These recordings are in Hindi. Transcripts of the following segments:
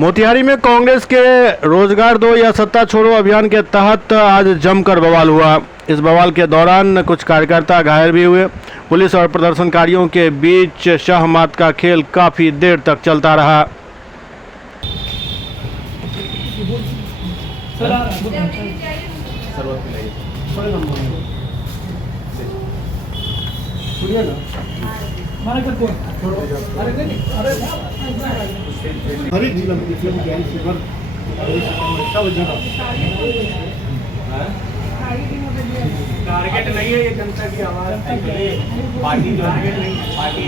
मोतिहारी में कांग्रेस के रोजगार दो या सत्ता छोड़ो अभियान के तहत आज जमकर बवाल हुआ। इस बवाल के दौरान कुछ कार्यकर्ता घायल भी हुए। पुलिस और प्रदर्शनकारियों के बीच शाह मात का खेल काफी देर तक चलता रहा। हर एक जिला में टारगेट नहीं है, ये जनता की आवाज पार्टी टारगेट नहीं, पार्टी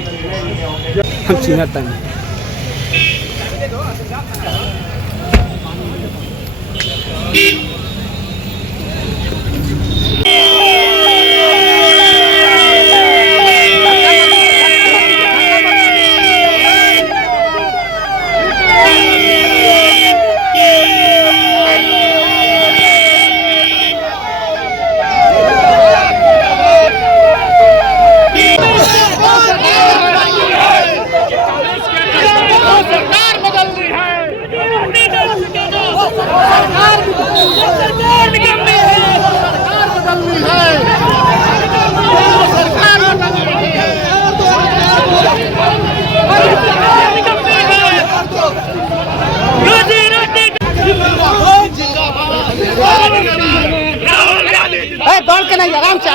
दौड़ के नहीं, आराम से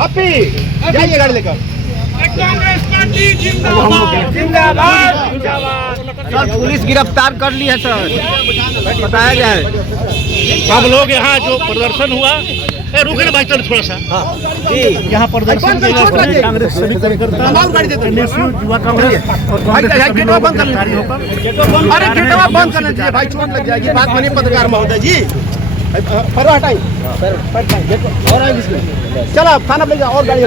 अपी जाइए गाड़ी लेकर। कांग्रेस पार्टी जिंदाबाद जिंदाबाद। सर पुलिस गिरफ्तार कर ली है सर, बताया गया है। सब लोग यहाँ जो प्रदर्शन हुआ, रुके ना भाई चल थोड़ा सा। यहाँ प्रदर्शन कांग्रेस सभी कार्यकर्ता युवा कांग्रेस गेटवा बंद कर लीजिए भाई, चोट लग जाएगी। बात मानिए पत्रकार महोदय जी, और चलो थाना ले जाओ और गाड़ी